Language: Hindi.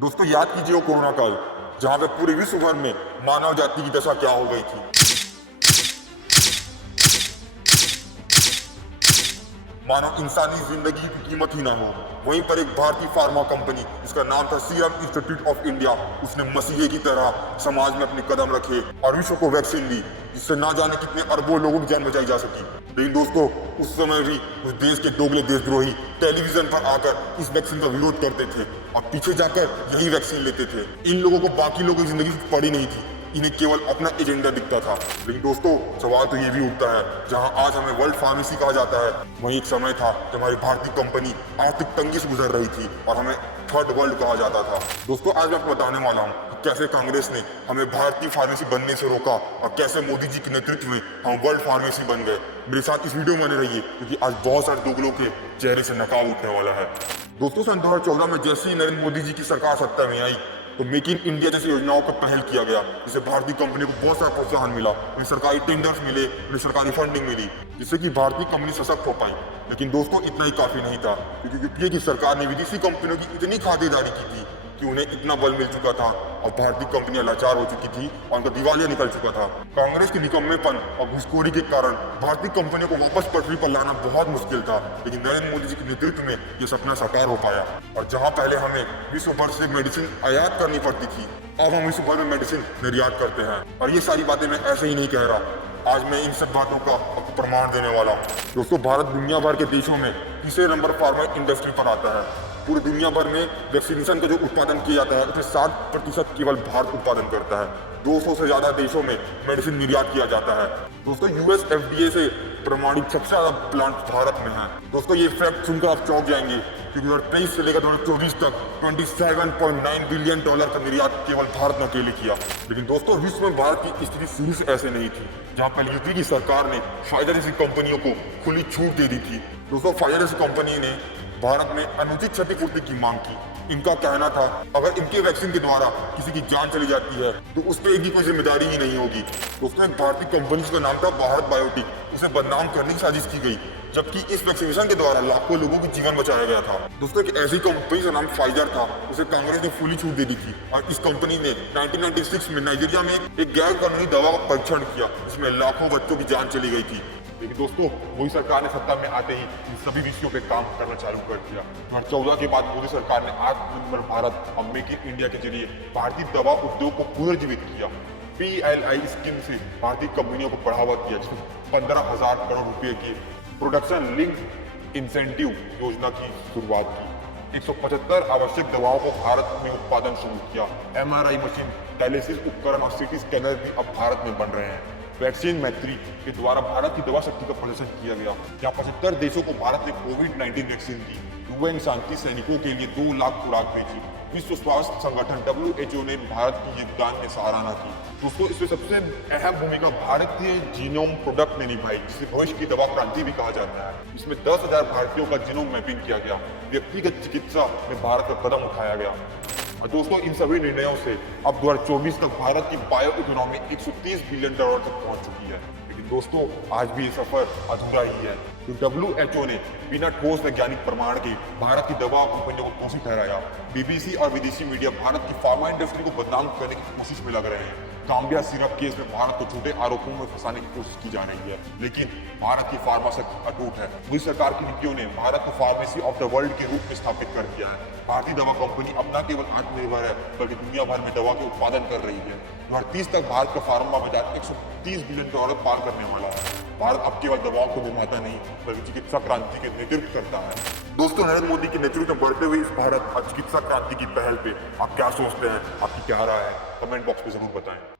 दोस्तों याद कीजिए वो कोरोना काल, जहां पे पूरे विश्व भर में मानव जाति की दशा क्या हो गई थी। मानव इंसानी जिंदगी की कीमत ही ना हो, वहीं पर एक भारतीय फार्मा कंपनी जिसका नाम था सीरम इंस्टीट्यूट ऑफ इंडिया, उसने मसीहे की तरह समाज में अपने कदम रखे और विश्व को वैक्सीन दी, जिससे ना जाने कितने अरबों लोगों की जान बचाई जा सकी। लेकिन दोस्तों उस समय भी उस देश के दोगले देशद्रोही टेलीविजन पर आकर इस वैक्सीन का विरोध करते थे और पीछे जाकर यही वैक्सीन लेते थे। इन लोगों को बाकी लोगों की जिंदगी पड़ी नहीं थी, इन्हें केवल अपना एजेंडा दिखता था। लेकिन दोस्तों सवाल तो ये भी उठता है, जहां आज हमें वर्ल्ड फार्मेसी कहा जाता है, वहीं एक समय था जब हमारी भारतीय कंपनी आर्थिक तंगी से गुजर रही थी और हमें थर्ड वर्ल्ड कहा जाता था। दोस्तों आज मैं आपको बताने वाला हूँ कैसे कांग्रेस ने हमें भारतीय फार्मेसी बनने से रोका और कैसे मोदी जी के नेतृत्व में हम वर्ल्ड फार्मेसी बन गए। मेरे साथ इस वीडियो में बने रहिए, क्योंकि आज बहुत सारे दोगलों के चेहरे से नकाब उठने वाला है। दोस्तों सन 2014 में जैसे ही नरेंद्र मोदी जी की सरकार सत्ता में आई तो मेक इन इंडिया जैसी योजनाओं का पहल किया गया, जिससे भारतीय कंपनी को बहुत सारा प्रोत्साहन मिला, उन्हें सरकारी टेंडर्स मिले, उन्हें सरकारी फंडिंग मिली, जिससे कि भारतीय कंपनी सशक्त हो पाई। लेकिन दोस्तों इतना ही काफी नहीं था, क्योंकि यूपीए की सरकार ने विदेशी कंपनियों की इतनी खातिरदारी की थी कि उन्हें इतना बल मिल चुका था और भारतीय कंपनियां लाचार हो चुकी थी और उनका दिवालिया निकल चुका था। कांग्रेस के निकम्मेपन और घुसखोरी के कारण भारतीय कंपनियों को वापस पटरी पर लाना बहुत मुश्किल था, लेकिन नरेंद्र मोदी जी के नेतृत्व में यह सपना साकार हो पाया। और जहां पहले हमें विश्व भर से मेडिसिन आयात करनी पड़ती थी, अब हम विश्व भर में मेडिसिन निर्यात करते हैं। और ये सारी बातें मैं ऐसे ही नहीं कह रहा, आज मैं इन सब बातों का आपको प्रमाण देने वाला हूँ। दोस्तों भारत दुनिया भर के देशों में तीसरे नंबर फार्मा इंडस्ट्री पर आता है। पूरी दुनिया भर में वैक्सीनेशन का जो उत्पादन किया जाता है उसमें 60% केवल भारत उत्पादन करता है। 200 से ज्यादा देशों में मेडिसिन निर्यात किया जाता है। दोस्तों यूएस FDA से प्रमाणित सबसे ज्यादा प्लांट भारत में है। दोस्तों ये फैक्ट सुनकर आप चौंक जाएंगे, क्योंकि 2023 से लेकर 2024 तक $27.9 बिलियन का निर्यात केवल भारत ने अकेले किया। लेकिन दोस्तों विश्व में भारत की स्थिति शुरू से ऐसे नहीं थी, जहाँ पहले यूपी की सरकार ने फाइजर जैसी कंपनियों को खुली छूट दे दी थी। दोस्तों फाइजर जैसी कंपनी ने भारत में अनुचित क्षतिपूर्ति की मांग की। इनका कहना था अगर इनके वैक्सीन के द्वारा किसी की जान चली जाती है तो उस पर इनकी कोई जिम्मेदारी ही नहीं होगी। दोस्तों एक भारतीय कंपनी जिसका नाम था भारत बायोटेक, उसे बदनाम करने की साजिश की गई, जबकि इस वैक्सीनेशन के द्वारा लाखों लोगों की जीवन बचाया गया था। दोस्तों एक ऐसी कंपनी का नाम फाइजर था, उसे कांग्रेस ने खुली छूट दे दी थी और इस कंपनी ने 1996 में नाइजीरिया में एक गैर कानूनी दवा का परीक्षण किया, जिसमें लाखों बच्चों की जान चली गई थी। लेकिन दोस्तों वही सरकार ने सत्ता में आते ही इन सभी विषयों पे काम करना चालू कर दिया। 2014 के बाद मोदी सरकार ने आत्मनिर्भर भारत और मेक इन इंडिया के जरिए भारतीय दवा उद्योग को पुनर्जीवित किया। PLI स्कीम से भारतीय कंपनियों को बढ़ावा दिया, जिसमें 15,000 करोड़ रुपए की प्रोडक्शन लिंक इंसेंटिव योजना की शुरुआत की। 175 आवश्यक दवाओं को भारत में उत्पादन शुरू किया। MRI मशीन, डायलिसिस उपकरण और CT स्कैनर भी अब भारत में बन रहे हैं। वैक्सीन मैत्री के द्वारा भारत की दवा शक्ति का प्रदर्शन किया गया, जहाँ 75 देशों को भारत ने कोविड-19 वैक्सीन दी। UN शांति सैनिकों के लिए 2 लाख खुराक भेजी। विश्व स्वास्थ्य संगठन WHO ने भारत के योगदान में सराहना की। दोस्तों इसमें सबसे अहम भूमिका भारतीय जीनोम प्रोडक्ट ने निभाई, जिसे भविष्य की दवा क्रांति भी कहा जाता है। इसमें 10,000 भारतीयों का जीनोम मैपिंग किया गया। व्यक्तिगत चिकित्सा में भारत का कदम उठाया गया। और दोस्तों इन सभी निर्णयों से अब 2024 तक भारत की बायो इकोनॉमी $130 बिलियन तक पहुंच चुकी है। लेकिन दोस्तों आज भी ये सफर अधूरा ही है, तो WHO ने बिना ठोस वैज्ञानिक प्रमाण के भारत की दवा कंपनियों को दोषी ठहराया। BBC और विदेशी मीडिया भारत की फार्मा इंडस्ट्री को बदनाम करने की कोशिश में लग रहे हैं। काम्बिया सिरप केस में भारत को झूठे आरोपों में फंसाने की कोशिश की जा रही है, लेकिन भारत की फार्मा शक्ति अटूट है। मोदी सरकार की नीतियों ने भारत को फार्मेसी ऑफ द वर्ल्ड के रूप में स्थापित कर दिया है। भारतीय दवा कंपनी अब न केवल आत्मनिर्भर है, बल्कि दुनिया भर में दवा के उत्पादन कर रही है। 2030 तक भारत का फार्मा बाजार $130 बिलियन पार करने वाला है। भारत अब केवल दवाओं को निर्माता नहीं, बल्कि चिकित्सा क्रांति के नेतृत्व करता है। दोस्तों नरेंद्र मोदी के नेतृत्व में बढ़ते हुए इस भारत और चिकित्सा क्रांति की पहल पे आप क्या सोचते हैं? आपकी क्या राय है? कमेंट बॉक्स पे जरूर बताएं।